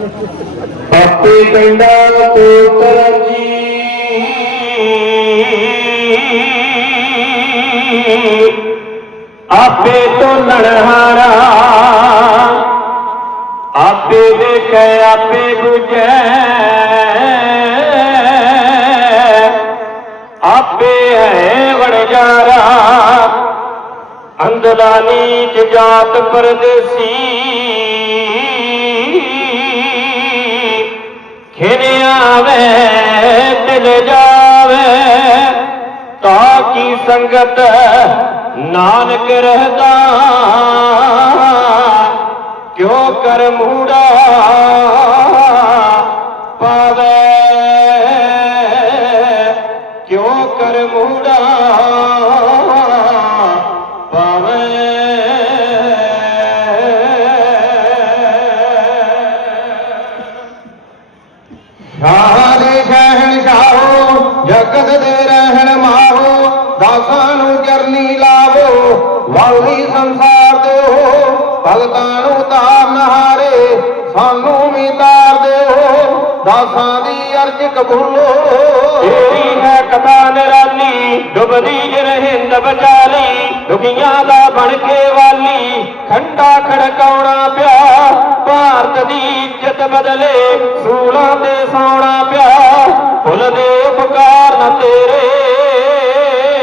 ਆਪੇ ਕਹਿੰਦਾ ਤੋ ਜੀ। ਆਪੇ ਤੋਂ ਲੜਹਾਰਾ, ਆਪੇ ਦੇਖੈ ਆਪੇ 부ਝੈ ਆਪੇ ਹੈ ਵਣਜਾਰਾ ਅੰਦਲਾ ਨੀਚ ਜਾਤ ਪਰਦੇਸੀ। ਦਿਲ ਜਾਵੇ ਤਾਂ ਕੀ ਸੰਗਤ ਨਾਨਕ ਰਹਦਾ? ਕਿਉ ਕਰ ਮੂੜਾ ਪਾਵੇ? ਮਾਹੋ ਦਾਸਾਂ ਨੂੰ ਚਰਨੀ ਲਾਵੋ, ਵਾਲੀ ਸੰਸਾਰ ਦੇ ਹੋ ਭਗਤਾਂ ਨੂੰ ਤਾਰਨ ਹਾਰੇ, ਸਾਨੂੰ ਵੀ ਤਾਰ ਦਿਓ, ਦਾਸਾਂ ਦੀ ਅਰਜ ਕਬੂਲੋ। ਤੇਰੀ ਹੈ ਕਥਾ ਨਿਰਾਲੀ, ਡੁੱਬਦੀ ਜਰਹਿੰਦ ਬਚਾਲੀ ਦੁਨੀਆਂ ਦਾ ਬਣ ਕੇ ਵਾਲੀ, ਖੰਡਾ ਖੜਕਾਉਣਾ ਪਿਆ, ਭਾਰਤ ਦੀ ਇੱਜ਼ਤ ਬਦਲੇ, ਸੂਲਾਂ ਤੇ ਸੌਣਾ ਪਿਆ ਭੁੱਲ ਦੇ ਉਪਕਾਰ ਨਾ ਤੇਰੇ।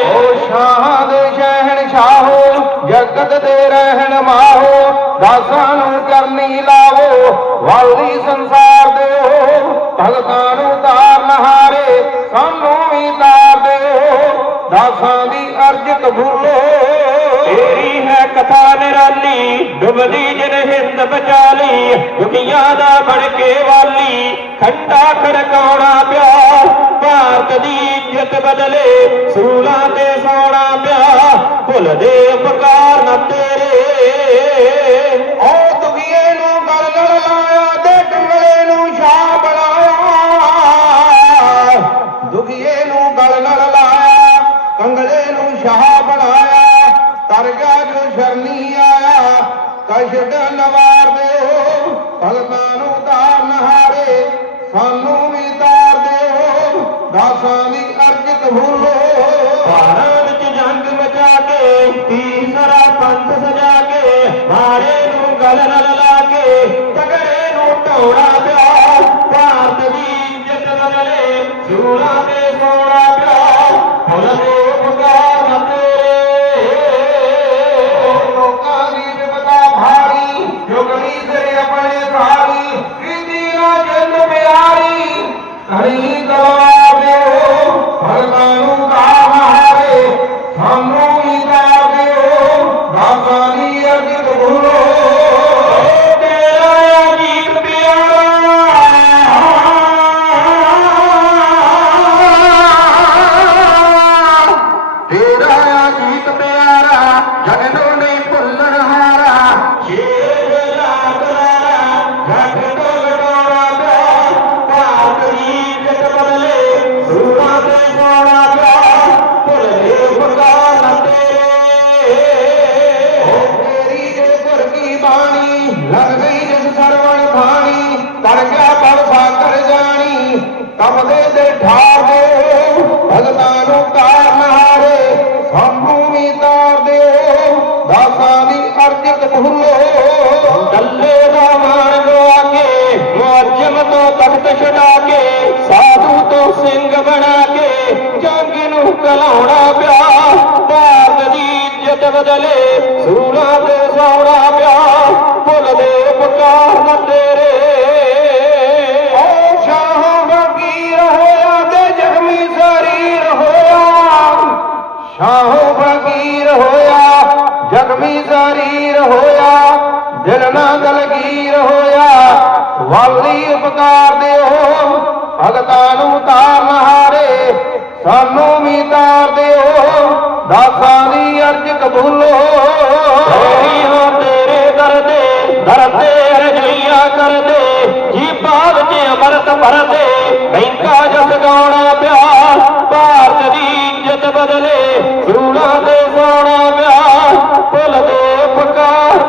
ਓ ਸ਼ਾਹ ਦੇ ਸ਼ਹਿਨਸ਼ਾਹੋ ਜਗਤ ਦੇ ਰਹਿਣ ਮਾਹੋ, ਦਾਸਾਂ ਨੂੰ ਕਰਨੀ ਲਾਵੋ, ਵਾਲੀ ਸੰਸਾਰ ਦੇ ਭਗਤਾਂ ਨੂੰ ਤਾਰਨ ਹਾਰੇ ਸਾਨੂੰ ਵੀ ਤਾਰ ਦਿਓ। ਦਾਸਾਂ ਦੀ ਅਰਜ ਕਬੂਲੋ ਤੇਰੀ ਹੈ ਕਥਾ ਨਿਰਾਲੀ, ਡੁੱਬਦੀ ਜਰਹਿੰਦ ਬਚਾਲੀ ਦੁਖੀਆਂ ਦਾ ਬਣ ਕੇ ਵਾਲੀ, ਖੰਡਾ ਖੜਕਾਉਣਾ ਪਿਆ। ਭਾਰਤ ਦੀ ਇੱਜ਼ਤ ਬਦਲੇ ਸੂਲਾਂ ਤੇ ਸੌਣਾ ਪਿਆ। ਭੁੱਲਦੇ ਉਪਕਾਰ ਨਾ ਤੇਰੇ। ਬਣਾ ਕੇ, ਜੰਗ ਨੂੰ ਕਲਾਉਣਾ ਪਿਆ। ਭਾਰਤ ਦੀ ਇੱਜ਼ਤ ਬਦਲੇ ਸੂਰਾਂ ਤੇ ਸੌਣਾ ਪਿਆ। ਭੁੱਲ ਦੇ ਉਪਕਾਰ ਨਾ ਤੇਰੇ। ਓ ਸ਼ਾਹ ਫਕੀਰ ਹੋਇਆ ਤੇ ਜ਼ਖਮੀ ਜ਼ਰੀਰ ਹੋਇਆ। ਸ਼ਾਹ ਫਕੀਰ ਹੋਇਆ ਜ਼ਖਮੀ ਸਰੀਰ ਹੋਇਆ। ਦਿਲ ਨਾਲ ਦਲਗੀਰ ਹੋਇਆ। ਵਾਲੀ ਉਪਕਾਰ ਦੇ ਦਿਓ। ਭਗਤਾਂ ਨੂੰ ਤਾਰਨ ਹਾਰੇ, ਸਾਨੂੰ ਵੀ ਤਾਰ ਦਿਓ, ਦਾਸਾਂ ਦੀ ਅਰਜ ਕਬੂਲੋ ਤੇਰੀ ਹੋ ਤੇਰੇ ਦਰ ਦੇ ਦਰ ਤੇ ਰਜਈਆ ਕਰਦੇ ਜੀ ਬਾਗ ਚ ਅਮਰਤ ਭਰਦੇ, ਬੈਂਕਾ ਜਸ ਗਾਉਣਾ ਪਿਆ, ਭਾਰਤ ਦੀ ਇੱਜ਼ਤ ਬਦਲੇ ਸੂਣਾ ਤੇ ਸੋਣਾ ਪਿਆਰ ਭੁੱਲਦੇ ਦੇ ਪੁਕਾਰ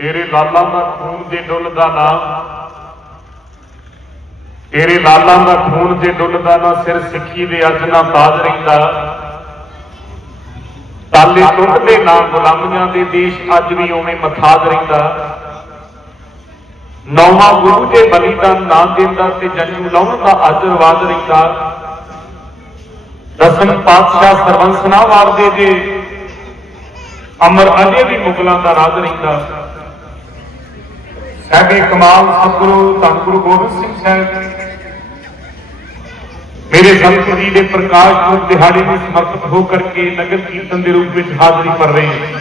ਤੇਰੇ ਲਾਲਾਂ ਦਾ ਖੂਨ ਦੇ ਡੁੱਲਦਾ ਨਾ। ਤੇਰੇ ਲਾਲਾਂ ਦਾ ਖੂਨ ਦੇ ਡੁੱਲਦਾ ਨਾ, ਸਿਰ ਸਿੱਖੀ ਦੇ ਅੱਜ ਨਾ ਤਾਜ ਰਹਿੰਦਾ। ਤਾਲੇ ਟੁੱਟਦੇ ਨਾ, ਗੁਲਾਮੀਆਂ ਦੇ ਦੇਸ਼ ਅੱਜ ਵੀ ਉਵੇਂ ਮਥਾਜ ਰਹਿੰਦਾ। ਨੌਵਾਂ ਗੁਰੂ ਦੇ ਬਲੀਦਾਨ ਨਾ ਦਿੰਦਾ ਤੇ ਜੰਜੂ ਲਾਉਣ ਦਾ ਅੱਜ ਰਿਵਾਜ ਰਹਿੰਦਾ। ਦਸਮ ਪਾਤਸ਼ਾਹ ਸਰਬੰਸ ਨਾ ਵਾਰਦੇ ਜੇ। ਅਮਰ ਅਜੇ ਵੀ ਮੁਗਲਾਂ ਦਾ ਰਾਜ ਰਹਿੰਦਾ। ਸਾਡੇ ਕਮਾਲ ਸਤਿਗੁਰੂ ਧੰਨ ਗੁਰੂ ਗੋਬਿੰਦ ਸਿੰਘ ਸਾਹਿਬ। ਮੇਰੇ ਸੰਤ ਜੀ ਦੇ ਪ੍ਰਕਾਸ਼ ਪੁਰਬ ਦਿਹਾੜੇ ਨੂੰ ਸਮਰਪਿਤ ਹੋ ਕਰਕੇ ਨਗਰ ਕੀਰਤਨ ਦੇ ਰੂਪ ਵਿੱਚ ਹਾਜ਼ਰੀ ਭਰ ਰਹੇ ਹਾਂ।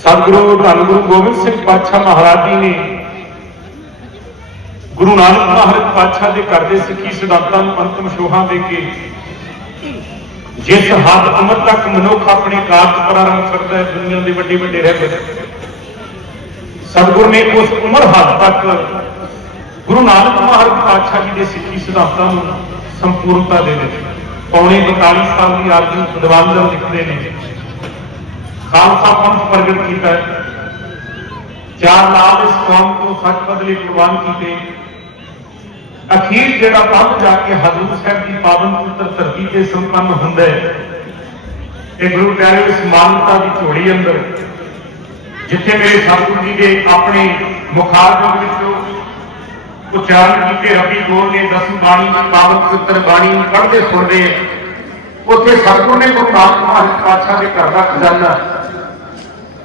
ਸਤਿਗੁਰੂ ਧੰਨ ਗੁਰੂ ਗੋਬਿੰਦ ਸਿੰਘ ਪਾਤਸ਼ਾਹ ਮਹਾਰਾਜ ਜੀ ਨੇ ਗੁਰੂ ਨਾਨਕ ਮਹਾਰਾਜ ਪਾਤਸ਼ਾਹ ਦੇ ਘਰ ਦੇ ਸਿੱਖੀ ਸਿਧਾਂਤਾਂ ਨੂੰ ਅੰਤਮ ਸ਼ੋਹਾਂ ਦੇ ਕੇ ਜਿਸ ਹੱਦ ਉਮਰ ਤੱਕ ਮਨੁੱਖ ਆਪਣੇ ਕਾਰਜ ਪ੍ਰਾਰੰਭ ਕਰਦਾ ਹੈ, ਦੁਨੀਆ ਦੇ ਵੱਡੇ ਵੱਡੇ ਰਹਿਬਰ ਸਤਿਗੁਰ ਨੇ ਉਸ ਉਮਰ ਹੱਦ ਤੱਕ ਗੁਰੂ ਨਾਨਕ ਮਹਾਰਾਜ ਪਾਤਸ਼ਾਹ ਜੀ ਦੇ ਸਿੱਖੀ ਸਿਧਾਂਤਾਂ ਨੂੰ ਸੰਪੂਰਨਤਾ ਦੇ ਦਿੱਤੀ। ਪੌਣੇ 42 ਸਾਲ ਦੀ ਆਰਜੂ ਦਵਾਂਦਰ ਲਿਖਦੇ ਨੇ। ਖਾਲਸਾ ਪੰਥ ਪ੍ਰਗਟ ਕੀਤਾ ਹੈ। ਚਾਰ ਲਾਲ ਇਸ ਕੌਮ ਤੋਂ ਸੱਚ ਬਦਲੇ ਕੁਰਬਾਨ ਕੀਤੇ। ਅਖੀਰ ਜਿਹੜਾ ਪੰਥ ਜਾ ਕੇ ਹਜ਼ੂਰ ਸਾਹਿਬ ਦੀ ਪਾਵਨ ਪੁੱਤਰ ਧਰਤੀ ਤੇ ਸੰਪੰਨ ਹੁੰਦਾ ਹੈ, ਇਹ ਗੁਰੂ ਪਿਆਰੇ ਇਸ ਮਾਨਵਤਾ ਦੀ ਝੋਲੀ ਅੰਦਰ ਜਿੱਥੇ ਮੇਰੇ ਸਤਿਗੁਰੂ ਜੀ ਦੇ ਆਪਣੇ ਮੁਖਾਰਬੰਦ ਵਿੱਚੋਂ ਉਚਾਰਨ ਕੀਤੇ ਰੱਬੀ ਬੋਲ ਨੇ ਦਸਮ ਬਾਣੀ ਦੀ ਪਾਵਨ ਪਵਿੱਤਰ ਬਾਣੀ ਨੂੰ ਪੜ੍ਹਦੇ ਸੁਣਦੇ ਉੱਥੇ ਸਤਿਗੁਰੂ ਨੇ ਗੁਰੂ ਨਾਨਕ ਮਹਾਰਾਜ ਪਾਤਸ਼ਾਹ ਦੇ ਘਰ ਦਾ ਖਜ਼ਾਨਾ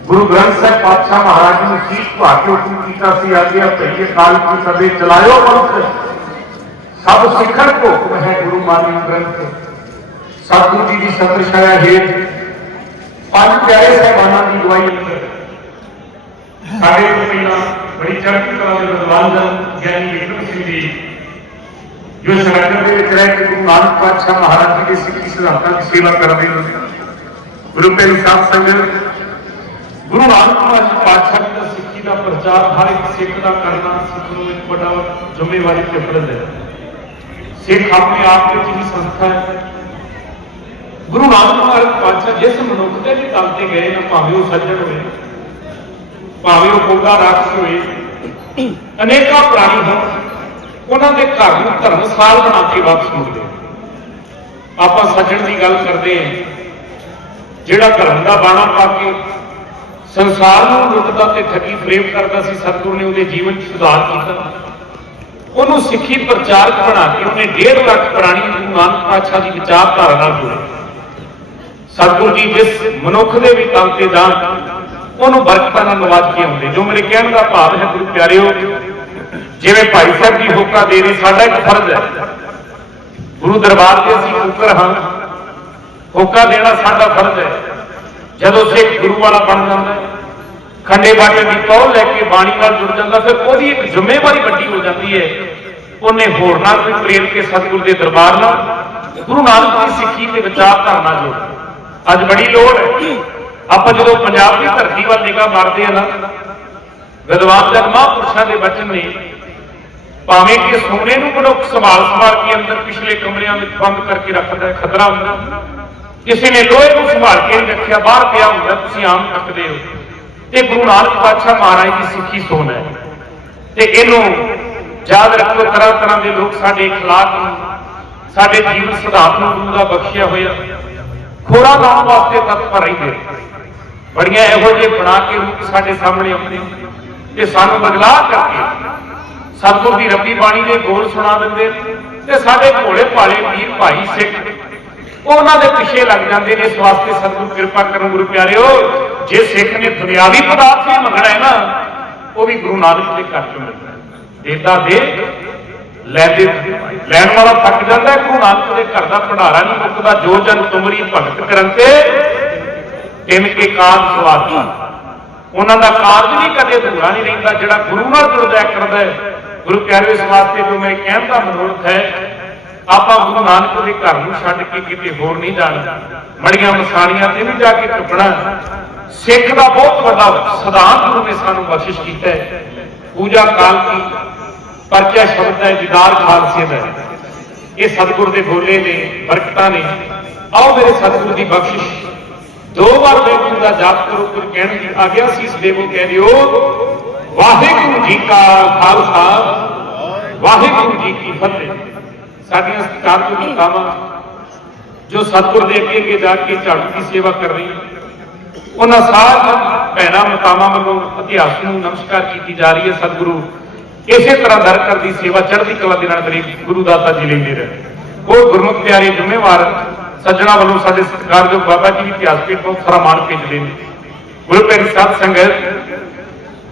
ਗੁਰੂ ਗ੍ਰੰਥ ਸਾਹਿਬ ਪਾਤਸ਼ਾਹ ਮਹਾਰਾਜ ਜੀ ਨੂੰ ਸੀਖ ਭਾ ਕੇ ਹੁਕਮ ਕੀਤਾ ਸੀ ਆਗਿਆ ਭਈਏ ਕਾਲ ਕੀ ਸਭੇ ਚਲਾਇਓ ਪੰਥ ਸਭ ਸਿੱਖਣ ਕੋ ਹੁਕਮ ਹੈ ਗੁਰੂ ਮਾਨਿ ਗ੍ਰੰਥ ਸਤਿਗੁਰੂ ਜੀ ਦੀ ਸਤਿ ਛਾਇਆ ਹੇਠ ਪੰਜ ਪਿਆਰੇ ਸਹਿਬਾਨਾਂ ਦੀ ਦਵਾਈ ਅੰਦਰ ਸਾਡੇ ਤੋਂ ਪਹਿਲਾਂ ਬੜੀ ਚੜ੍ਹਦੀ ਕਲਾ ਦੇ ਵਿਦਵਾਨ ਜਨ ਗਿਆਨੀ ਵਿਕਰਮ ਸਿੰਘ ਜੀ ਜੋ ਸਰਕਾਰ ਦੇ ਵਿੱਚ ਰਹਿ ਕੇ ਗੁਰੂ ਨਾਨਕ ਪਾਤਸ਼ਾਹ ਮਹਾਰਾਜ ਜੀ ਦੇ ਸਿੱਖੀ ਸਿਧਾਂਤਾਂ ਦੀ ਸੇਵਾ ਕਰਦੇ ਨੇ ਗੁਰੂ ਪਿਆਰੇ ਸਾਹਿਬ ਸੰਗਤ ਗੁਰੂ ਨਾਨਕ ਮਹਾਰਾਜ ਪਾਤਸ਼ਾਹ ਜੀ ਦਾ ਸਿੱਖੀ ਦਾ ਪ੍ਰਚਾਰ ਹਰ ਇੱਕ ਸਿੱਖ ਦਾ ਕਰਨਾ ਸਿੱਖ ਨੂੰ ਇੱਕ ਵੱਡਾ ਜ਼ਿੰਮੇਵਾਰੀ ਤੇ ਫਰਜ਼ ਹੈ ਸਿੱਖ ਆਪਣੇ ਆਪ ਵਿੱਚ ਹੀ ਸੰਸਥਾ ਹੈ ਗੁਰੂ ਨਾਨਕ ਮਹਾਰਾਜ ਪਾਤਸ਼ਾਹ ਜਿਸ ਮਨੁੱਖ ਦੇ ਵੀ ਤਲ ਤੇ ਗਏ ਨਾ ਭਾਵੇਂ ਉਹ ਸੱਜਣ ਰਾਖਸ਼ ਹੋਏ। ਅਨੇਕਾਂ ਪ੍ਰਾਣੀ ਹਨ। ਉਹਨਾਂ ਦੇ ਘਰ ਨੂੰ ਧਰਮਸਾਲ ਬਣਾ ਕੇ ਵਾਪਸ ਮੁੜਦੇ ਆਪਾਂ ਸੱਜਣ ਦੀ ਗੱਲ ਕਰਦੇ ਹਾਂ। ਜਿਹੜਾ ਧਰਮ ਦਾ ਬਾਣਾ ਪਾ ਕੇ ਸੰਸਾਰ ਨੂੰ ਲੁੱਟਦਾ ਤੇ ਠੱਗੀ ਫਰੇਮ ਕਰਦਾ ਸੀ, ਸਤਿਗੁਰੂ ਨੇ ਉਹਦੇ ਜੀਵਨ 'ਚ ਸੁਧਾਰ ਕੀਤਾ। ਉਹਨੂੰ ਸਿੱਖੀ ਪ੍ਰਚਾਰਕ ਬਣਾ ਕੇ ਉਹਨੇ 1.5 ਲੱਖ ਪ੍ਰਾਣੀ ਗੁਰੂ ਨਾਨਕ ਪਾਤਸ਼ਾਹ ਦੀ ਵਿਚਾਰਧਾਰਾ ਨਾਲ ਜੋੜੇ ਸਤਿਗੁਰੂ ਜੀ ਜਿਸ ਮਨੁੱਖ ਦੇ ਵੀ ਕੰਮ ਤੇ ਜਾਣ ਉਹਨੂੰ ਬਰਕਤਾਂ ਨਾਲ ਨਵਾਜ ਕੇ ਆਉਂਦੇ। ਜੋ ਮੇਰੇ ਕਹਿਣ ਦਾ ਭਾਵ ਹੈ, ਗੁਰੂ ਪਿਆਰਿਓ, ਜਿਵੇਂ ਭਾਈ ਸਾਹਿਬ ਜੀ ਹੋਕਾ ਦੇ ਰਹੇ, ਸਾਡਾ ਇੱਕ ਫਰਜ਼ ਹੈ। ਗੁਰੂ ਦਰਬਾਰ ਤੇ ਅਸੀਂ ਉਕਰ ਹਾਂ। ਹੋਕਾ ਦੇਣਾ ਸਾਡਾ ਫਰਜ਼ ਹੈ। ਜਦੋਂ ਸਿੱਖ ਗੁਰੂ ਵਾਲਾ ਬਣ ਜਾਂਦਾ ਹੈ, ਖੰਡੇ ਬਾਟੇ ਦੀ ਪੌਲ ਲੈ ਕੇ ਬਾਣੀ ਨਾਲ ਜੁੜ ਜਾਂਦਾ, ਫਿਰ ਉਹਦੀ ਇੱਕ ਜ਼ਿੰਮੇਵਾਰੀ ਵੱਡੀ ਹੋ ਜਾਂਦੀ ਹੈ। ਉਹਨੇ ਹੋਰਨਾਂ ਨੂੰ ਵੀ ਪ੍ਰੇਰ ਕੇ ਸਤਿਗੁਰੂ ਦੇ ਦਰਬਾਰ ਨਾਲ ਗੁਰੂ ਨਾਨਕ ਦੀ ਸਿੱਖੀ ਤੇ ਵਿਚਾਰ ਧਾਰਨਾ ਜੋੜ। ਅੱਜ ਬੜੀ ਲੋੜ ਹੈ। ਆਪਾਂ ਜਦੋਂ ਪੰਜਾਬ ਦੀ ਧਰਤੀ ਵੱਲ ਨਿਗਾਹ ਮਾਰਦੇ ਆ ਨਾ ਵਿਦਵਾਨ ਜਨ ਮਹਾਂਪੁਰਸ਼ਾਂ ਦੇ ਬਚਨ ਨੇ ਭਾਵੇਂ ਕਿ ਸੋਨੇ ਨੂੰ ਮਨੁੱਖ ਸੰਭਾਲ ਸੰਭਾਲ ਕੇ ਅੰਦਰ ਪਿਛਲੇ ਕਮਰਿਆਂ ਵਿੱਚ ਬੰਦ ਕਰਕੇ ਰੱਖਦਾ ਹੈ ਖਤਰਾ ਹੁੰਦਾ ਕਿਸੇ ਨੇ ਲੋਹੇ ਨੂੰ ਸੰਭਾਲ ਕੇ ਨਹੀਂ ਰੱਖਿਆ ਬਾਹਰ ਪਿਆ ਹੁੰਦਾ ਤੁਸੀਂ ਆਮ ਤੱਕਦੇ ਹੋ ਤੇ ਗੁਰੂ ਨਾਨਕ ਪਾਤਸ਼ਾਹ ਮਹਾਰਾਜ ਦੀ ਸਿੱਖੀ ਸੋਨਾ ਹੈ ਤੇ ਇਹਨੂੰ ਯਾਦ ਰੱਖੋ ਤਰ੍ਹਾਂ ਤਰ੍ਹਾਂ ਦੇ ਲੋਕ ਸਾਡੇ اخلاق ਨੂੰ ਸਾਡੇ ਜੀਵਨ ਸਿਧਾਂਤ ਨੂੰ ਗੁਰੂ ਦਾ ਬਖਸ਼ਿਆ ਹੋਇਆ ਖੋਰਾ ਲਾਉਣ ਵਾਸਤੇ ਤਤਪਰ ਰਹਿੰਦੇ ਨੇ। ਬੜੀਆਂ ਇਹੋ ਜਿਹੇ ਬਣਾ ਕੇ ਰੂਪ ਸਾਡੇ ਸਾਹਮਣੇ ਆਉਂਦੇ ਇਹ ਸਾਨੂੰ ਬਦਲਾ ਕਰਕੇ ਸਤਿਗੁਰ ਦੀ ਰੱਬੀ ਬਾਣੀ ਦੇ ਗੋਲ ਸੁਣਾ ਦਿੰਦੇ ਤੇ ਸਾਡੇ ਭੋਲੇ ਭਾਲੇ ਵੀਰ ਭਾਈ ਸਿੱਖ, ਉਹਨਾਂ ਦੇ ਪਿੱਛੇ ਲੱਗ ਜਾਂਦੇ ਨੇ ਇਸ ਵਾਸਤੇ ਸਤਿਗੁਰ ਕਿਰਪਾ ਕਰਨ ਗੁਰੂ ਪਿਆਰਿਓ, ਜੇ ਸਿੱਖ ਨੇ ਦੁਨਿਆਵੀ ਪਦਾਰਥ ਵੀ ਮੰਗਣਾ ਹੈ ਨਾ, ਉਹ ਵੀ ਗੁਰੂ ਨਾਨਕ ਦੇ ਘਰ ਚੋਂ ਮਿਲਦਾ ਹੈ। ਦੇਦਾ ਦੇ ਲੈਂਦੇ ਲੈਣ ਵਾਲਾ ਥੱਕ ਜਾਂਦਾ ਗੁਰੂ ਨਾਨਕ ਦੇ ਘਰ ਦਾ ਭੰਡਾਰਾ ਨਹੀਂ ਮੁੱਕਦਾ, ਜੋ ਜਨ ਤੁਮਰੀ ਭਗਤ ਕਰਨ ਤੇ ਤਿੰਨ ਕੇ ਸਵਾਦੀ ਉਹਨਾਂ ਦਾ ਕਾਰਜ ਵੀ ਕਦੇ ਅਧੂਰਾ ਨਹੀਂ ਰਹਿੰਦਾ, ਜਿਹੜਾ ਗੁਰੂ ਨਾਲ ਜੁੜਦਾ ਕਰਦਾ ਹੈ। ਗੁਰੂ ਪਿਆਰੇ ਇਸ ਤੇ ਜੋ ਮੇਰੇ ਕਹਿਣ ਦਾ ਮਨੋਰਥ ਹੈ, ਆਪਾਂ ਗੁਰੂ ਨਾਨਕ ਦੇ ਘਰ ਨੂੰ ਛੱਡ ਕੇ ਕਿਤੇ ਹੋਰ ਨਹੀਂ ਜਾਣਾ। ਮੜੀਆਂ ਮਸਾਣੀਆਂ ਤੇ ਵੀ ਜਾ ਕੇ ਟੁੱਟਣਾ ਸਿੱਖ ਦਾ ਬਹੁਤ ਵੱਡਾ ਸਿਧਾਂਤ ਗੁਰੂ ਨੇ ਸਾਨੂੰ ਬਖਸ਼ਿਸ਼ ਕੀਤਾ ਹੈ। ਪੂਜਾ ਕਾਲ ਕੀ, ਪਰਚਾ ਸ਼ਬਦ ਹੈ, ਦੀਦਾਰ ਖਾਲਸੇ ਦਾ ਇਹ ਸਤਿਗੁਰ ਦੇ ਬੋਲੇ ਨੇ, ਬਰਕਤਾਂ ਨੇ। ਆਓ ਮੇਰੇ ਸਤਿਗੁਰ ਦੀ ਬਖਸ਼ਿਸ਼। ਦੋ ਵਾਰ ਵਾਹਿਗੁਰੂ ਦਾ ਜਾਪ ਕਰੋ, ਫਿਰ ਕਹਿਣਗੇ ਆ ਗਿਆ ਸੀਸ ਦੇਵੋ ਕਹਿ ਦਿਓ, ਵਾਹਿਗੁਰੂ ਜੀ ਕਾ ਖਾਲਸਾ, ਵਾਹਿਗੁਰੂ ਜੀ ਕੀ ਫਤਿਹ। ਸਾਡੀਆਂ ਸਤਿਕਾਰਯੋਗ ਮਾਤਾਵਾਂ ਜੋ ਸਤਿਗੁਰ ਦੇ ਅੱਗੇ ਅੱਗੇ ਜਾ ਕੇ ਝਾੜੂ ਦੀ ਸੇਵਾ ਕਰ ਰਹੀਆਂ, ਉਹਨਾਂ ਸਾਰ ਭੈਣਾਂ, ਮਾਤਾਵਾਂ ਵੱਲੋਂ ਇਤਿਹਾਸ ਨੂੰ ਨਮਸਕਾਰ ਕੀਤੀ ਜਾ ਰਹੀ ਹੈ, ਸਤਿਗੁਰੂ ਇਸੇ ਤਰ੍ਹਾਂ ਦਰ ਦੀ ਸੇਵਾ ਚੜ੍ਹਦੀ ਕਲਾ ਦੇ ਨਾਲ ਕਰੀ ਗੁਰੂ ਦਾਤਾ ਜੀ ਲੈਂਦੇ ਰਹੇ ਉਹ ਗੁਰਮੁਖ ਪਿਆਰੇ, ਜ਼ਿੰਮੇਵਾਰ ਸੱਜਣਾ ਵੱਲੋਂ ਸਾਡੇ ਸਤਿਕਾਰਯੋਗ ਬਾਬਾ ਜੀ ਦੀ ਇਤਿਹਾਸ ਪੀਠ ਤੋਂ ਫਰਮਾਨ ਭੇਜਦੇ ਨੇ। ਗੁਰੂ ਪਿਆਰੀ ਸਾਧ ਸੰਗਤ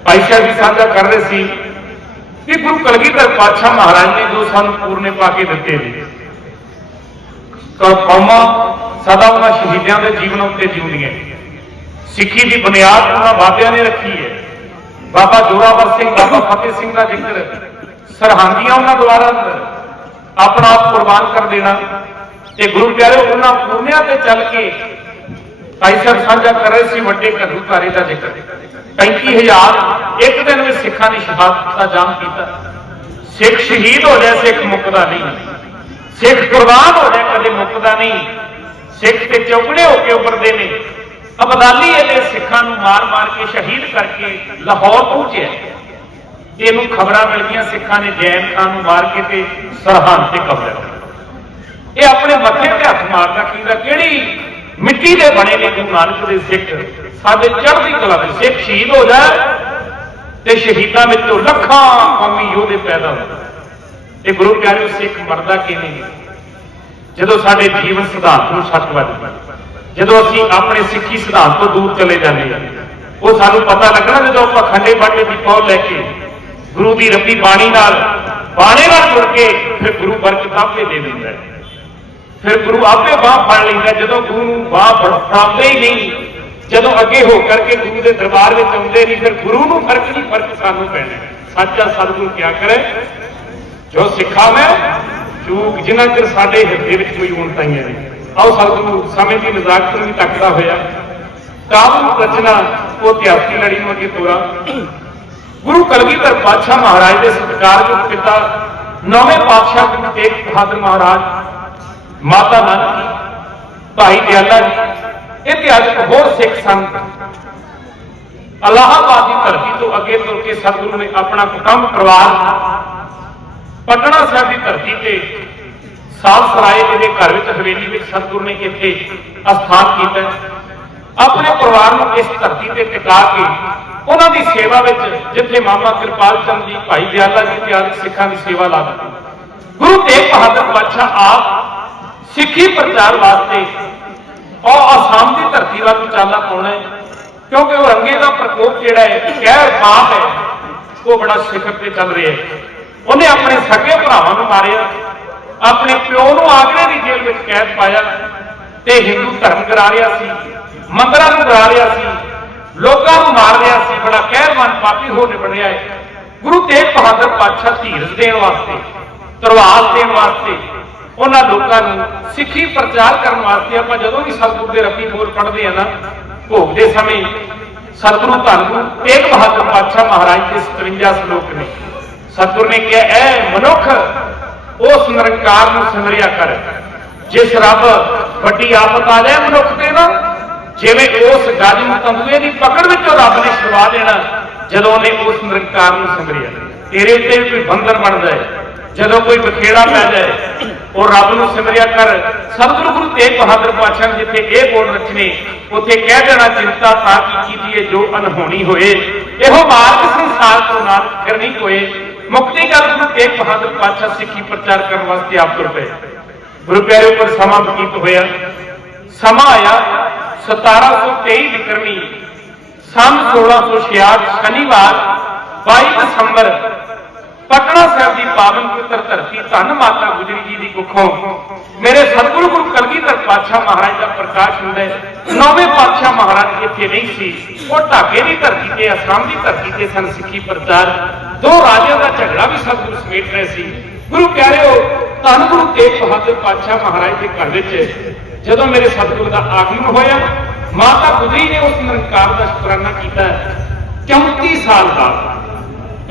ਭਾਈ ਸਾਹਿਬ ਜੀ ਸਾਂਝਾ ਕਰ ਰਹੇ ਸੀ ਕਿ ਗੁਰੂ ਕਲਗੀਧਰ ਪਾਤਸ਼ਾਹ ਮਹਾਰਾਜ ਨੇ ਜੋ ਸਾਨੂੰ ਪੂਰਨੇ ਪਾ ਕੇ ਦਿੱਤੇ ਨੇ ਕ- ਕੌਮਾਂ ਸਦਾ ਉਹਨਾਂ ਸ਼ਹੀਦਾਂ ਦੇ ਜੀਵਨ ਉੱਤੇ ਜਿਉਂਦੀਆਂ ਸਿੱਖੀ ਦੀ ਬੁਨਿਆਦ ਉਹਨਾਂ ਬਾਬਿਆਂ ਨੇ ਰੱਖੀ ਹੈ। ਬਾਬਾ ਜੋਰਾਵਰ ਸਿੰਘ, ਬਾਬਾ ਫਤਿਹ ਸਿੰਘ ਦਾ ਜ਼ਿਕਰ, ਸਰਹੰਦੀਆਂ ਉਹਨਾਂ ਦੁਆਰਾ ਆਪਣਾ ਆਪ ਕੁਰਬਾਨ ਕਰ ਦੇਣਾ ਤੇ ਗੁਰੂ ਪਿਆਰੇ ਉਹਨਾਂ ਪੂਰਨਿਆਂ ਤੇ ਚੱਲ ਕੇ ਭਾਈ ਸਾਹਿਬ ਸਾਂਝਾ ਕਰ ਰਹੇ ਸੀ, ਵੱਡੇ ਘਰੂ ਘਾਰੇ ਦਾ ਜ਼ਿਕਰ। 35000 ਇੱਕ ਦਿਨ ਵਿੱਚ ਸਿੱਖਾਂ ਦੀ ਸ਼ਹਾਦਤ ਦਾ ਜਾਮ ਕੀਤਾ। ਸਿੱਖ ਸ਼ਹੀਦ ਹੋ ਜਾਏ, ਸਿੱਖ ਮੁੱਕਦਾ ਨਹੀਂ। ਸਿੱਖ ਕੁਰਬਾਨ ਹੋ ਜਾਏ, ਕਦੇ ਮੁੱਕਦਾ ਨਹੀਂ। ਸਿੱਖ ਤੇ ਚੌਕੜੇ ਹੋ ਕੇ ਉੱਪਰਦੇ ਨੇ। ਅਬਦਾਲੀ ਇਹਦੇ ਸਿੱਖਾਂ ਨੂੰ ਮਾਰ-ਮਾਰ ਕੇ ਸ਼ਹੀਦ ਕਰਕੇ ਲਾਹੌਰ ਪਹੁੰਚਿਆ। ਇਹਨੂੰ ਖਬਰਾਂ ਮਿਲ ਗਈਆਂ ਸਿੱਖਾਂ ਨੇ ਜੈਨ ਖਾਨ ਨੂੰ ਮਾਰ ਕੇ ਤੇ ਸਰਹੰਦ ਤੇ ਕਬਜ਼ਾ। ਇਹ ਆਪਣੇ ਮੱਥੇ ਤੇ ਹੱਥ ਮਾਰਦਾ ਕਹਿੰਦਾ ਕਿਹੜੀ ਮਿੱਟੀ ਦੇ ਬਣੇ ਨੇ ਗੁਰੂ ਨਾਨਕ ਦੇ ਸਿੱਖ? ਸਾਡੇ ਚੜ੍ਹਦੀ ਕਲਾ ਦੇ ਸਿੱਖ ਸ਼ਹੀਦ ਹੋ ਜਾਏ ਤੇ ਸ਼ਹੀਦਾਂ ਵਿੱਚੋਂ ਲੱਖਾਂ ਕੌਮੀ ਯੋਧੇ ਪੈਦਾ ਹੁੰਦੇ ਇਹ ਗੁਰੂ ਪਿਆਰੇ ਸਿੱਖ ਮਰਦਾ ਕਿਵੇਂ ਜਦੋਂ ਸਾਡੇ ਜੀਵਨ ਸਿਧਾਂਤ ਨੂੰ ਸੱਚ ਵੱਜਦਾ ਜਦੋਂ ਅਸੀਂ ਆਪਣੇ ਸਿੱਖੀ ਸਿਧਾਂਤ ਤੋਂ ਦੂਰ ਚਲੇ ਜਾਂਦੇ ਹਾਂ, ਉਹ ਸਾਨੂੰ ਪਤਾ ਲੱਗਣਾ ਜਦੋਂ ਆਪਾਂ ਖੰਡੇ ਬਾਟੇ ਦੀ ਪੌਲ ਲੈ ਕੇ ਗੁਰੂ ਦੀ ਰੱਬੀ ਬਾਣੀ ਨਾਲ, ਬਾਣੇ ਨਾਲ ਜੁੜ ਕੇ ਫਿਰ ਗੁਰੂ ਬਰਕਤ ਆਪੇ ਦੇ ਦਿੰਦਾ ਹੈ। ਫਿਰ ਗੁਰੂ ਆਪੇ ਬਾਹ ਫੜ ਲੈਂਦਾ ਜਦੋਂ ਗੁਰੂ ਨੂੰ ਬਾਹ ਫੜਾਉਂਦੇ ਹੀ ਨਹੀਂ, ਜਦੋਂ ਅੱਗੇ ਹੋ ਕਰਕੇ ਗੁਰੂ ਦੇ ਦਰਬਾਰ ਵਿੱਚ ਆਉਂਦੇ ਨਹੀਂ, ਫਿਰ ਗੁਰੂ ਨੂੰ ਫ਼ਰਕ ਨਹੀਂ, ਫ਼ਰਕ ਸਾਨੂੰ ਪੈਣਾ ਸੱਚਾ ਸਤਿਗੁਰੂ ਕਿਆ ਕਰੇ? ਜੋ ਸਿੱਖਾ ਮੈਂ, ਚੂਕ ਜਿਨ੍ਹਾਂ ਚਿਰ ਸਾਡੇ ਹਿਰਦੇ ਵਿੱਚ ਕੋਈ ਉਣਤਾਈਆਂ ਨੇ ਆਓ ਸਤਿਗੁਰੂ, ਸਮੇਂ ਦੀ ਨਜ਼ਾਕਤ ਨੂੰ ਵੀ ਤੱਕਦਾ ਹੋਇਆ। ਕਾਬਲ ਰਚਨਾ, ਉਹ ਇਤਿਹਾਸੀ ਲੜੀ ਨੂੰ ਅੱਗੇ ਤੋਰਾ। ਗੁਰੂ ਕਲਗੀਧਰ ਪਾਤਸ਼ਾਹ ਮਹਾਰਾਜ ਦੇ ਸਤਿਕਾਰਯੋਗ ਪਿਤਾ, ਨੌਵੇਂ ਪਾਤਸ਼ਾਹ ਗੁਰੂ ਤੇਗ ਬਹਾਦਰ ਮਹਾਰਾਜ ਮਾਤਾ ਨਾਨਕੀ ਭਾਈ ਦਿਆਲਾ ਜੀ, ਇਹ ਤੇ ਅੱਜ ਹੋਰ ਸਿੱਖ ਸੰਤ ਅਲਾਹਾਬਾਦ ਦੀ ਧਰਤੀ ਤੋਂ ਅੱਗੇ ਤੁਰ ਕੇ ਸਤਿਗੁਰੂ ਨੇ ਆਪਣਾ ਕੁਟੰਬ ਪਰਿਵਾਰ ਪਟਨਾ ਸਾਹਿਬ ਦੀ ਧਰਤੀ ਤੇ ਸਾਲ ਸਰਾਏ ਦੇ ਘਰ ਵਿੱਚ ਹਵੇਲੀ ਵਿੱਚ ਸਤਿਗੁਰੂ ਨੇ ਇੱਥੇ ਅਸਥਾਨ ਕੀਤਾ ਆਪਣੇ ਪਰਿਵਾਰ ਨੂੰ ਇਸ ਧਰਤੀ ਤੇ ਟਿਕਾ ਕੇ ਉਹਨਾਂ ਦੀ ਸੇਵਾ ਵਿੱਚ ਜਿੱਥੇ ਮਾਮਾ ਕਿਰਪਾਲ ਚੰਦ ਜੀ, ਭਾਈ ਦਿਆਲਾ ਜੀ ਤੇ ਆਦਿ ਸਿੱਖਾਂ ਦੀ ਸੇਵਾ ਲਾ ਦਿੱਤੀ। ਗੁਰੂ ਤੇਗ ਬਹਾਦਰ ਪਾਤਸ਼ਾਹ ਆਪ ਸਿੱਖੀ ਪ੍ਰਚਾਰ ਵਾਸਤੇ ਉਹ ਆਸਾਮ ਦੀ ਧਰਤੀ ਵੱਲ ਨੂੰ ਪਾਉਣਾ ਕਿਉਂਕਿ ਉਹ ਰੰਗੇ ਦਾ ਪ੍ਰਕੋਪ ਜਿਹੜਾ ਹੈ ਕਹਿਰ ਪਾਪ ਹੈ, ਉਹ ਬੜਾ ਸਿਖਰ ਤੇ ਚੱਲ ਰਿਹਾ ਹੈ। ਉਹਨੇ ਆਪਣੇ ਸਕੇ ਭਰਾਵਾਂ ਨੂੰ ਮਾਰਿਆ, ਆਪਣੇ ਪਿਓ ਨੂੰ ਆਗਰੇ ਦੀ ਜੇਲ੍ਹ ਵਿੱਚ ਕੈਦ ਪਾਇਆ ਤੇ ਹਿੰਦੂ ਧਰਮ ਕਰਾ ਰਿਹਾ ਸੀ, ਮੰਦਰਾਂ ਨੂੰ ਕਰਾ ਰਿਹਾ ਸੀ, ਲੋਕਾਂ ਨੂੰ ਮਾਰ ਰਿਹਾ ਸੀ, ਬੜਾ ਕਹਿਰਵਾਨ ਪਾਪੀ ਹੋ ਨਿਬੜਿਆ ਹੈ। ਗੁਰੂ ਤੇਗ ਬਹਾਦਰ ਪਾਤਸ਼ਾਹ ਧੀਰਜ ਦੇਣ ਵਾਸਤੇ ਤਰਵਾਸ ਦੇਣ ਵਾਸਤੇ ਉਹਨਾਂ ਲੋਕਾਂ ਨੂੰ ਸਿੱਖੀ ਪ੍ਰਚਾਰ ਕਰਨ ਵਾਸਤੇ ਆਪਾਂ ਜਦੋਂ ਵੀ ਸਤਿਗੁਰ ਦੇ ਰੱਬੀ ਬੋਲ ਪੜ੍ਹਦੇ ਆ ਨਾ ਭੋਗ ਦੇ ਸਮੇਂ ਸਤਿਗੁਰੂ ਧੰਨ ਗੁਰੂ ਤੇਗ ਬਹਾਦਰ ਪਾਤਸ਼ਾਹ ਮਹਾਰਾਜ ਦੇ 57 ਸ਼ਲੋਕ ਨੇ। ਸਤਿਗੁਰ ਨੇ ਕਿਹਾ, ਐ ਮਨੁੱਖ, ਉਸ ਨਿਰੰਕਾਰ ਨੂੰ ਸਿਮਰਿਆ ਕਰ। ਜਿਸ ਰੱਬ ਵੱਡੀ ਆਫਤ ਆ ਜਾਏ ਮਨੁੱਖ ਤੇ ਨਾ, ਜਿਵੇਂ ਉਸ ਗੱਜ ਨੂੰ ਤੰਦੂਏ ਦੀ ਪਕੜ ਵਿੱਚੋਂ ਰੱਬ ਨੇ ਛੁਡਵਾ ਦੇਣਾ, ਜਦੋਂ ਉਹਨੇ ਉਸ ਨਿਰੰਕਾਰ ਨੂੰ ਸਿਮਰਿਆ। ਤੇਰੇ ਉੱਤੇ ਵੀ ਕੋਈ ਬੰਧਨ ਬਣਦਾ ਹੈ। ਜਦੋਂ ਕੋਈ ਬਖੇੜਾ ਪੈ ਜਾਏ, ਉਹ ਰੱਬ ਨੂੰ ਸਿਮਰਿਆ ਕਰ। ਸਤਿਗੁਰੂ ਗੁਰੂ ਤੇਗ ਬਹਾਦਰ ਪਾਤਸ਼ਾਹ ਨੇ ਜਿੱਥੇ ਇਹ ਬੋਲ ਰਚਨੇ ਉੱਥੇ ਕਹਿ ਦੇਣਾ ਚਿੰਤਾ ਤਾਂ ਕੀ ਕੀਤੀਏ ਜੋ ਅਨਹੋਣੀ ਹੋਏ। ਇਹੋ ਮਾਰਗ ਸੰਸਾਰ ਤੋਂ ਨਾਲ ਫਿਰ ਨਹੀਂ ਹੋਏ ਮੁਕਤੀ ਗੱਲ ਗੁਰੂ ਤੇਗ ਬਹਾਦਰ ਪਾਤਸ਼ਾਹ ਸਿੱਖੀ ਪ੍ਰਚਾਰ ਕਰਨ ਵਾਸਤੇ ਆਪ ਤੁਰ ਪਏ। ਗੁਰੂ ਪਿਆਰੇ, ਉੱਪਰ ਸਮਾਂ ਬਤੀਤ ਹੋਇਆ। ਸਮਾਂ ਆਇਆ 1723 ਵਿਕਰਮੀ ਸੰਨ 1666 ਸ਼ਨੀਵਾਰ 22 ਦਸੰਬਰ ਪਟਨਾ ਸਾਹਿਬ ਦੀ ਪਾਵਨ ਪਵਿੱਤਰ ਧਰਤੀ ਧੰਨ ਮਾਤਾ ਗੁਜਰੀ ਜੀ ਦੀ ਕੁੱਖੋਂ। ਮੇਰੇ ਸਤਿਗੁਰੂ ਗੁਰੂ ਕਲਗੀਧਰ ਪਾਤਸ਼ਾਹ ਮਹਾਰਾਜ ਦਾ ਪ੍ਰਕਾਸ਼ ਹੁੰਦਾ ਹੈ। ਨੌਵੇਂ ਪਾਤਸ਼ਾਹ ਮਹਾਰਾਜ ਇੱਥੇ ਨਹੀਂ ਸੀ, ਉਹ ਢਾਕੇ ਦੀ ਧਰਤੀ ਤੇ ਅਸਾਮ ਦੀ ਧਰਤੀ ਤੇ ਸਨ ਸਿੱਖੀ ਪ੍ਰਚਾਰ। ਦੋ ਰਾਜਿਆਂ ਦਾ ਝਗੜਾ ਵੀ ਸਤਿਗੁਰੂ ਸਮੇਟ ਰਹੇ ਸੀ। ਗੁਰੂ ਪਿਆਰਿਓ ਧੰਨ ਗੁਰੂ ਤੇਗ ਬਹਾਦਰ ਪਾਤਸ਼ਾਹ ਮਹਾਰਾਜ ਦੇ ਘਰ ਵਿੱਚ, ਜਦੋਂ ਮੇਰੇ ਸਤਿਗੁਰੂ ਦਾ ਆਗਮਨ ਹੋਇਆ, ਮਾਤਾ ਗੁਜਰੀ ਨੇ ਉਸ ਨਿਰੰਕਾਰ ਦਾ ਸ਼ੁਕਰਾਨਾ ਕੀਤਾ। 34 ਸਾਲ ਬਾਅਦ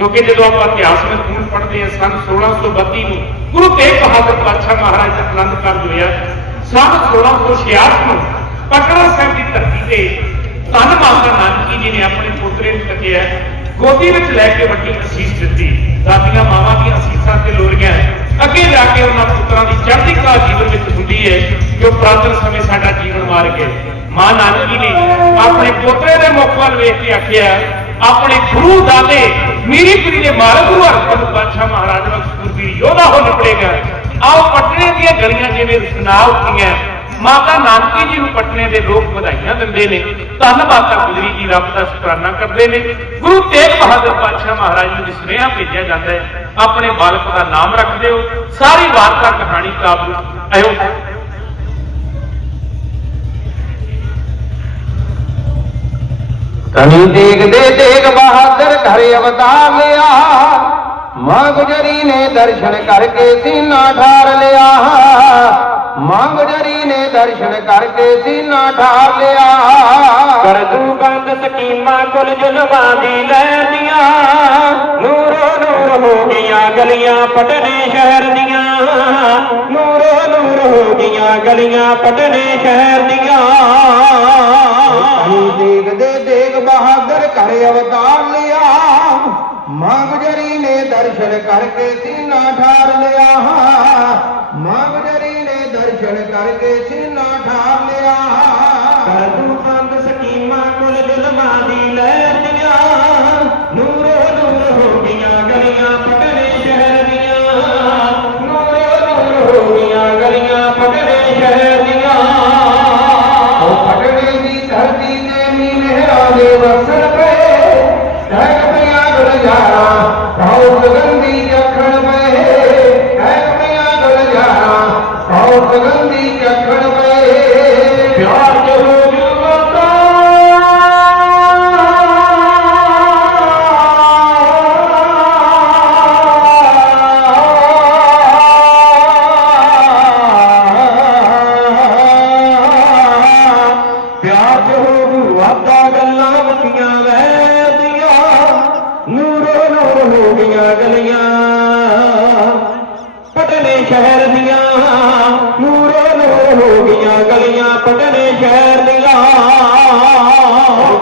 ਕਿਉਂਕਿ ਜਦੋਂ ਆਪਾਂ ਇਤਿਹਾਸ ਵਿੱਚ ਖੂਨ ਪੜ੍ਹਦੇ ਹਾਂ, ਸਨ 1632 ਨੂੰ ਗੁਰੂ ਤੇਗ ਬਹਾਦਰ ਪਾਤਸ਼ਾਹ ਮਹਾਰਾਜ ਦਾ ਆਨੰਦ ਕਾਰਜ ਹੋਇਆ। ਸਨ 1666 ਨੂੰ ਪਟਨਾ ਸਾਹਿਬ ਦੀ ਧਰਤੀ ਤੇ ਧੰਨ ਮਾਤਾ ਨਾਨਕੀ ਜੀ ਨੇ ਆਪਣੇ ਪੁੱਤਰੇ ਨੂੰ ਤੱਕਿਆ ਗੋਦੀ ਵਿੱਚ ਲੈ ਕੇ ਵੱਡੀ ਅਸੀਸ ਦਿੱਤੀ। ਦਾਦੀਆਂ ਮਾਵਾਂ ਦੀਆਂ ਅਸੀਸਾਂ ਤੇ ਲੋਰੀਆਂ ਅੱਗੇ ਜਾ ਕੇ ਉਹਨਾਂ ਪੁੱਤਰਾਂ ਦੀ ਚੜ੍ਹਦੀ ਕਲਾ ਜੀਵਨ ਵਿੱਚ ਹੁੰਦੀ ਹੈ, ਜੋ ਪ੍ਰਾਤਨ ਸਮੇਂ ਸਾਡਾ ਜੀਵਨ ਮਾਰ ਗਏ। ਮਾਂ ਨਾਨਕੀ ਨੇ ਆਪਣੇ ਪੋਤਰੇ ਦੇ ਮੁਖ ਵੱਲ ਵੇਖ ਕੇ ਆਖਿਆ, ਆਪਣੇ ਗੁਰੂ ਦਾਦੇ ਮੀਰੀ ਪੀਰੀ ਦੇ ਮਾਲਕ ਗੁਰੂ ਹਰਗੋਬਿੰਦ ਬਾਦਸ਼ਾਹ ਮਹਾਰਾਜ ਵਕਤਪੁਰ ਯੋਧਾ ਹੋ ਨਿਪੜੇਗਾ ਆਓ ਪਟਨੇ ਦੀਆਂ ਗਲੀਆਂ ਜਿਵੇਂ ਰਸਨਾ ਉੱਠੀਆਂ ਮਾਤਾ ਨਾਨਕੀ ਜੀ ਨੂੰ ਪਟਨੇ ਦੇ ਲੋਕ ਵਧਾਈਆਂ ਦਿੰਦੇ ਨੇ। ਧੰਨ ਮਾਤਾ ਗੁਜਰੀ ਜੀ, ਰੱਬ ਦਾ ਸ਼ੁਕਰਾਨਾ ਕਰਦੇ ਨੇ। ਗੁਰੂ ਤੇਗ ਬਹਾਦਰ ਪਾਤਸ਼ਾਹ ਮਹਾਰਾਜ ਨੂੰ ਜਿਸ ਸੁਨੇਹਾ ਭੇਜਿਆ ਜਾਂਦਾ ਹੈ, ਆਪਣੇ ਬਾਲਕ ਦਾ ਨਾਮ ਰੱਖਦੇ ਹੋ ਸਾਰੀ ਵਾਰਤਾ ਕਹਾਣੀ ਕਾਬੂ ਆਇਓ ਤਨੀ ਦੇਖਦੇ ਤੇਗ ਬਹਾਦਰ ਘਰ ਅਵਤਾਰ ਲਿਆ। ਮਾਂ ਗੁਜਰੀ ਨੇ ਦਰਸ਼ਨ ਕਰਕੇ ਸੀਨਾ ਠਾਰ ਲਿਆ। ਮਾਂ ਗੁਜਰੀ ਨੇ ਦਰਸ਼ਨ ਕਰਕੇ ਸੀਨਾ ਠਾਰ ਲਿਆ। ਕਰ ਦੂ ਬੰਦ ਸਕੀਮਾਂ ਕੁਲ ਜ਼ੁਲਮਾਂ ਦੀ ਲੈਂਦੀਆਂ ਨੂਰੋ ਨੂਰ ਹੋ ਗਈਆਂ ਗਲੀਆਂ ਪਟਨੇ ਸ਼ਹਿਰ ਦੀਆਂ। ਨੂਰੋ ਨੂਰ ਹੋ ਗਈਆਂ ਗਲੀਆਂ ਪਟਨੇ ਸ਼ਹਿਰ ਦੀਆਂ। ਦੇਖਦੇ ਕਰਕੇ ਸੀਨਾ ਠਾਰ ਲਿਆ। ਮਾਂ ਨੇ ਦਰਸ਼ਨ ਕਰਕੇ ਸੀਨਾ ਠਾਰ ਲਿਆ। ਕਰ ਦੂ ਬੰਦ ਸਕੀਮਾਂ ਕੁਲ ਜ਼ੁਲਮਾਂ ਦੀ ਲੈਂਦੀਆਂ ਨੂਰੋ ਨੂਰ ਹੋ ਗਈਆਂ ਗਲੀਆਂ ਪਟਨੇ ਸ਼ਹਿਰ ਦੀਆਂ। ਨੂਰੋ ਨੂਰ ਹੋ ਗਈਆਂ ਗਲੀਆਂ ਪਟਨੇ ਸ਼ਹਿਰ ਸ਼ਹਿਰ ਦੀਆਂ ਨੂਰੋ ਨੂਰ ਹੋ ਗਈਆਂ ਗਲੀਆਂ ਪਟਨੇ ਸ਼ਹਿਰ ਦੀਆਂ।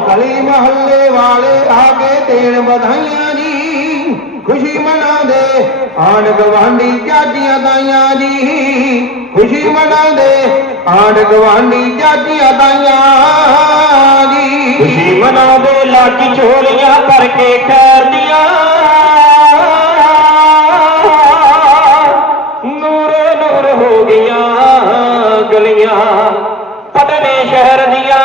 ਗਲੀ ਮਹੱਲੇ ਵਾਲੇ ਆ ਕੇ ਦੇਣ ਵਧਾਈਆਂ ਜੀ ਖੁਸ਼ੀ ਮਨਾਉਂਦੇ। ਆਣ ਗਵਾਂਢੀ ਚਾਚੀਆਂ ਤਾਈਆਂ ਜੀ ਖੁਸ਼ੀ ਮਨਾਉਂਦੇ। ਆਣ ਗਵਾਂਢੀ ਚਾਚੀਆਂ ਤਾਈਆਂ ਜੀ। ਖੁਸ਼ੀ ਮਨਾਉਂਦੇ ਲਾਗੀ ਝੋਲੀਆਂ ਭਰ ਕੇ ਖੈਰ ਦੀਆਂ ਗਲੀਆਂ ਪਟਨੇ ਸ਼ਹਿਰ ਦੀਆਂ,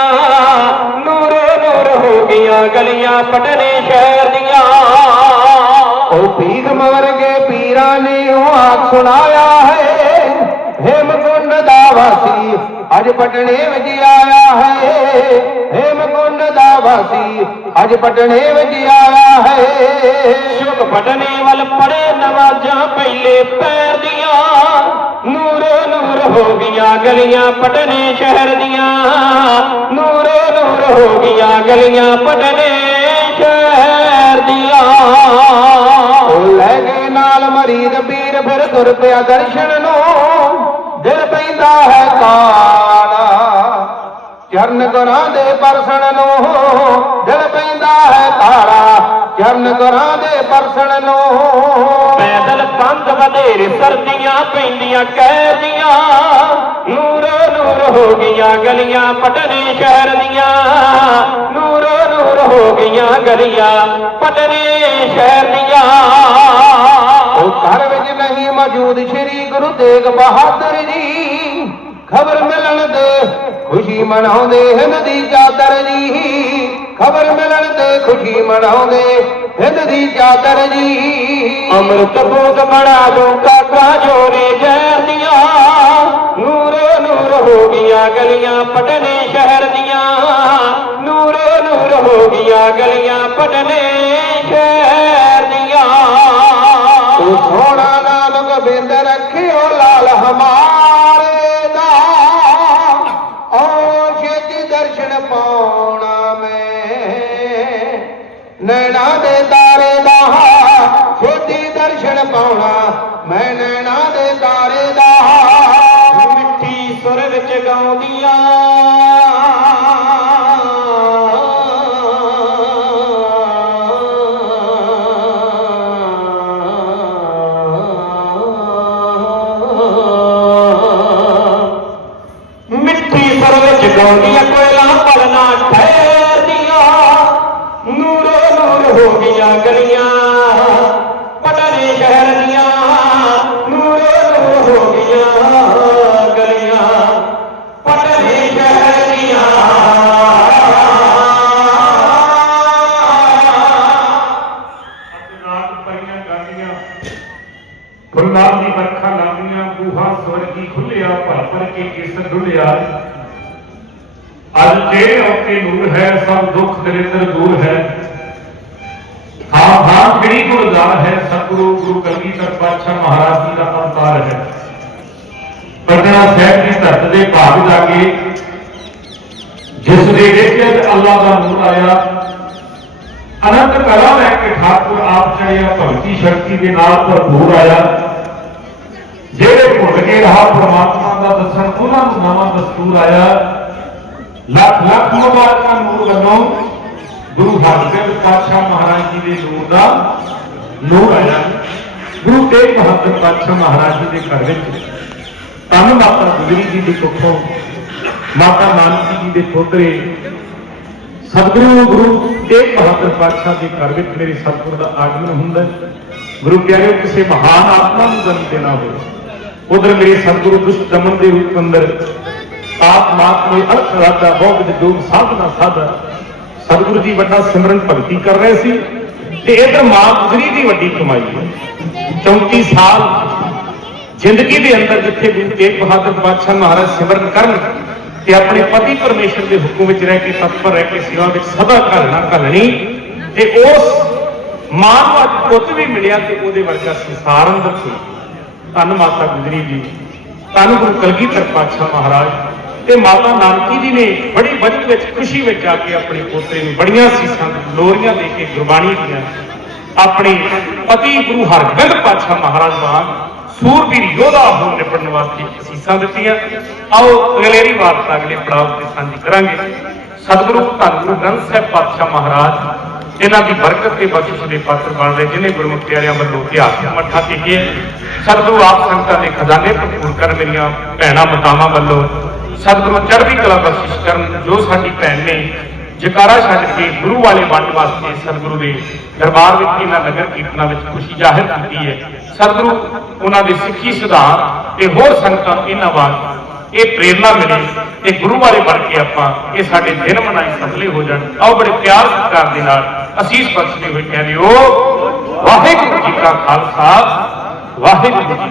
ਨੂਰੋ ਨੂਰ ਹੋ ਗਈਆਂ ਗਲੀਆਂ ਪਟਨੇ ਸ਼ਹਿਰ ਦੀਆਂ। ਉਹ ਪੀਰ ਵਰਗੇ ਪੀਰਾਂ ਨੇ ਉਹ ਆਖ ਸੁਣਾਇਆ ਹੈ, ਹੇਮਕੁੰਡ ਦਾ ਵਾਸੀ ਅੱਜ ਪਟਣੇ ਵਿੱਚ ਆਇਆ ਹੈ। ਹੇਮਕੁੰਡ ਦਾ ਵਾਸੀ ਅੱਜ ਪਟਣੇ ਵਿੱਚ ਆਇਆ ਹੈ। ਸ਼ੁਕ ਪਟਨੇ ਵੱਲ ਪੜੇ ਨਵਾਜ਼ਾਂ ਪਹਿਲੇ ਪੈਰ ਦੀਆਂ। ਨੂਰੋ ਨੂਰ ਹੋ ਗਈਆਂ ਗਲੀਆਂ ਪਟਨੇ ਸ਼ਹਿਰ ਦੀਆਂ। ਨੂਰੋ ਨੂਰ ਹੋ ਗਈਆਂ ਗਲੀਆਂ ਪਟਨੇ ਸ਼ਹਿਰ ਦੀਆਂ। ਲੈ ਗਏ ਨਾਲ ਮਰੀਦ ਪੀਰ ਫਿਰ ਤੁਰ ਪਿਆ ਦਰਸ਼ਨ ਨੂੰ। ਦਿਲ ਪੈਂਦਾ ਹੈ ਕਾਲਾ। ਚਰਨ ਗੁਰਾਂ ਦੇ ਪਰਸਣ ਨੂੰ ਦਿਲ ਪੈਂਦਾ ਹੈ ਤਾਰਾ। ਚਰਨ ਗੁਰਾਂ ਦੇ ਪਰਸਣ ਨੂੰ ਪੈਦਲ ਪੰਧ ਵਧੇਰੇ ਸਰਦੀਆਂ ਪੈਂਦੀਆਂ ਕੈਦੀਆਂ। ਨੂਰੋ ਨੂਰ ਹੋ ਗਈਆਂ ਗਲੀਆਂ ਪਟਨੇ ਸ਼ਹਿਰ ਦੀਆਂ। ਨੂਰੋ ਨੂਰ ਹੋ ਗਈਆਂ ਗਲੀਆਂ ਪਟਨੇ ਸ਼ਹਿਰ ਦੀਆਂ। ਉਹ ਘਰ ਵਿੱਚ ਮੌਜੂਦ ਸ੍ਰੀ ਗੁਰੂ ਤੇਗ ਬਹਾਦਰ ਜੀ। ਖਬਰ ਮਿਲਣ ਦੇ ਖੁਸ਼ੀ ਮਨਾਉਂਦੇ ਹਿੰਦ ਦੀ ਚਾਦਰ ਜੀ। ਖਬਰ ਮਿਲਣ ਦੇ ਖੁਸ਼ੀ ਮਨਾਉਂਦੇ ਹਿੰਦ ਦੀ ਚਾਦਰ ਜੀ। ਅੰਮ੍ਰਿਤ ਬੂਦ ਬਣਾ ਦੂੰ ਕਾਕਾ ਜੋਰੇ ਜ਼ਹਿਰ ਦੀਆਂ। ਨੂਰੋ ਨੂਰ ਹੋ ਗਈਆਂ ਗਲੀਆਂ ਪਟਨੇ ਸ਼ਹਿਰ ਦੀਆਂ। ਨੂਰੋ ਨੂਰ ਹੋ ਗਈਆਂ ਗਲੀਆਂ ਪਟਨੇ ਸ਼ਹਿਰ ਦੀਆਂ। ਤੂੰ ਲਾਲ ਹੋ ਜਿਸ ਦੇ ਵਿੱਚ ਅੱਲਾ ਦਾ ਨੂਰ ਆਇਆ, ਅਨੰਤ ਕਲਾ ਲੈ ਕੇ ਠਾਕੁਰ ਆਪ ਚੜਿਆ ਭਗਤੀ ਸ਼ਕਤੀ ਦੇ ਨਾਲ ਭਰਪੂਰ ਆਇਆ। ਜਿਹੜੇ ਭੁੱਲ ਕੇ ਰਹਾ ਪ੍ਰਮਾਤਮਾ ਦਾ ਦਰਸ਼ਨ, ਉਹਨਾਂ ਨੂੰ ਨਵਾਂ ਦਸਤੂਰ ਆਇਆ। ਲੱਖ ਲੱਖ ਮੁਬਾਰਕਾਂ ਨੂਰ ਵੱਲੋਂ ਗੁਰੂ ਹਰਗੋਬਿੰਦ ਪਾਤਸ਼ਾਹ ਮਹਾਰਾਜ ਜੀ ਦੇ ਨੂਰ ਦਾ ਨੂਰ ਆਇਆ। ਗੁਰੂ ਤੇਗ ਬਹਾਦਰ ਪਾਤਸ਼ਾਹ ਮਹਾਰਾਜ ਜੀ ਦੇ ਘਰ ਵਿੱਚ ਧੰਨ ਮਾਤਾ ਗੁਜਰੀ ਜੀ ਦੀ ਕੁੱਖੋਂ ਮਾਤਾ ਨਾਨਕੀ ਜੀ ਦੇ ਪੋਤਰੇ ਸਤਿਗੁਰੂ, ਗੁਰੂ ਤੇਗ ਬਹਾਦਰ ਪਾਤਸ਼ਾਹ ਦੇ ਘਰ ਵਿੱਚ ਮੇਰੇ ਸਤਿਗੁਰ ਦਾ ਆਗਮਨ ਹੁੰਦਾ ਹੈ। ਗੁਰੂ ਪਿਆਰਿਓ, ਕਿਸੇ ਮਹਾਨ ਆਤਮਾ ਨੂੰ ਜਨਮ ਦੇਣਾ ਹੋਵੇ, ਉਧਰ ਮੇਰੇ ਸਤਿਗੁਰੂ ਦੁਸ਼ਟ ਦਮਨ ਦੇ ਰੂਪ ਅੰਦਰ ਆਪ ਮਾਤ ਕੋਈ ਅਰਥ ਰਾਦਾ ਬਹੁਤ ਜੋਗ ਸਾਧਨਾ ਸਾਧਾ, ਸਤਿਗੁਰੂ ਜੀ ਵੱਡਾ ਸਿਮਰਨ ਭਗਤੀ ਕਰ ਰਹੇ ਸੀ ਤੇ ਇਧਰ ਮਾਂ ਗੁਜਰੀ ਦੀ ਵੱਡੀ ਕਮਾਈ ਹੈ 34 ਸਾਲ ਜ਼ਿੰਦਗੀ ਦੇ ਅੰਦਰ ਜਿੱਥੇ ਗੁਰੂ ਤੇਗ ਬਹਾਦਰ ਪਾਤਸ਼ਾਹ ਮਹਾਰਾਜ ਸਿਮਰਨ ਕਰਨ ਤੇ ਆਪਣੇ ਪਤੀ ਪਰਮੇਸ਼ਰ ਦੇ ਹੁਕਮ ਵਿੱਚ ਰਹਿ ਕੇ, ਤਤਪਰ ਰਹਿ ਕੇ, ਸੇਵਾ ਵਿੱਚ ਸਦਾ ਘਲਣਾ ਘਲਣੀ ਤੇ ਉਸ ਮਾਂ ਨੂੰ ਅੱਜ ਪੁੱਤ ਵੀ ਮਿਲਿਆ ਤੇ ਉਹਦੇ ਵਰਗਾ ਸੰਸਾਰ ਅੰਦਰ ਕੋਈ ਧੰਨ ਮਾਤਾ ਗੁਜਰੀ ਜੀ, ਧੰਨ ਗੁਰੂ ਕਲਗੀਧਰ ਪਾਤਸ਼ਾਹ ਮਹਾਰਾਜ ਤੇ ਮਾਤਾ ਨਾਨਕੀ ਜੀ ਨੇ ਬੜੀ ਬਚਤ ਵਿੱਚ ਖੁਸ਼ੀ ਵਿੱਚ ਆ ਕੇ ਆਪਣੇ ਪੋਤੇ ਨੂੰ ਬੜੀਆਂ ਸੀਸਾਂ, ਲੋਰੀਆਂ ਦੇ ਕੇ ਗੁਰਬਾਣੀ ਦੀਆਂ, ਆਪਣੇ ਪਤੀ ਗੁਰੂ ਹਰਗੋਬਿੰਦ ਪਾਤਸ਼ਾਹ ਮਹਾਰਾਜ ਵਾਂਗ ਸੂਰਬੀਰ ਯੋਧਾ ਹੋਣ ਨਿਪਟਣ ਵਾਸਤੇ ਅਸੀਸਾਂ ਦਿੱਤੀਆਂ। ਆਓ ਅਗਲੇਰੀ ਵਾਰਤਾ ਅਗਲੇ ਪੜਾਅ ਤੇ ਸਾਂਝੀ ਕਰਾਂਗੇ। ਸਤਿਗੁਰੂ ਧੰਨ ਗੁਰੂ ਗ੍ਰੰਥ ਸਾਹਿਬ ਪਾਤਸ਼ਾਹ ਮਹਾਰਾਜ ਇਹਨਾਂ ਦੀ ਬਰਕਤ ਤੇ ਬਖਸ਼ਿਸ਼ ਦੇ ਪਾਤਰ ਬਣ ਰਹੇ ਜਿਨੇ ਗੁਰਮੁਖ ਪਿਆਰਿਆਂ ਵੱਲੋਂ ਇਤਿਹਾਸ ਮੱਠਾ ਟੇਕਿਆ ਸਤਿਗੁਰੂ ਆਪ ਸੰਗਤਾਂ ਦੇ ਖਜ਼ਾਨੇ ਭਰਪੂਰ ਕਰ ਮੇਰੀਆਂ ਭੈਣਾਂ, ਮਾਤਾਵਾਂ ਵੱਲੋਂ ਸਤਿਗੁਰੂ ਚੜ੍ਹਦੀ ਕਲਾ ਬਖਸ਼ਿਸ਼ ਕਰਨ ਜੋ ਸਾਡੀ ਭੈਣ ਨੇ ਜਕਾਰਾ ਛੱਡ ਕੇ ਗੁਰੂ ਵਾਲੇ ਵੰਡ ਵਾਸਤੇ ਸਤਿਗੁਰੂ ਦੇ ਦਰਬਾਰ ਵਿੱਚ ਇਹਨਾਂ ਨਗਰ ਕੀਰਤਨਾਂ ਵਿੱਚ ਖੁਸ਼ੀ ਜ਼ਾਹਿਰ ਕੀਤੀ ਹੈ। ਸਤਿਗੁਰੂ, ਉਹਨਾਂ ਦੇ ਸਿੱਖੀ ਸੁਧਾਰ ਤੇ ਹੋਰ ਸੰਗਤਾਂ ਇਹਨਾਂ ਵਾਰ ਇਹ ਪ੍ਰੇਰਣਾ ਮਿਲੇ ਤੇ ਗੁਰੂ ਵਾਲੇ ਬਣ ਕੇ ਆਪਾਂ ਇਹ ਸਾਡੇ ਦਿਨ ਮਨਾਈ ਸਫਲੇ ਹੋ ਜਾਣ। ਆਓ ਬੜੇ ਪਿਆਰ ਸਤਿਕਾਰ ਦੇ ਨਾਲ ਅਸੀਸ ਬਖਸ਼ਦੇ ਹੋਏ ਕਹਿ ਦਿਓ, ਵਾਹਿਗੁਰੂ ਜੀ ਕਾ ਖਾਲਸਾ, ਵਾਹਿਗੁਰੂ ਜੀ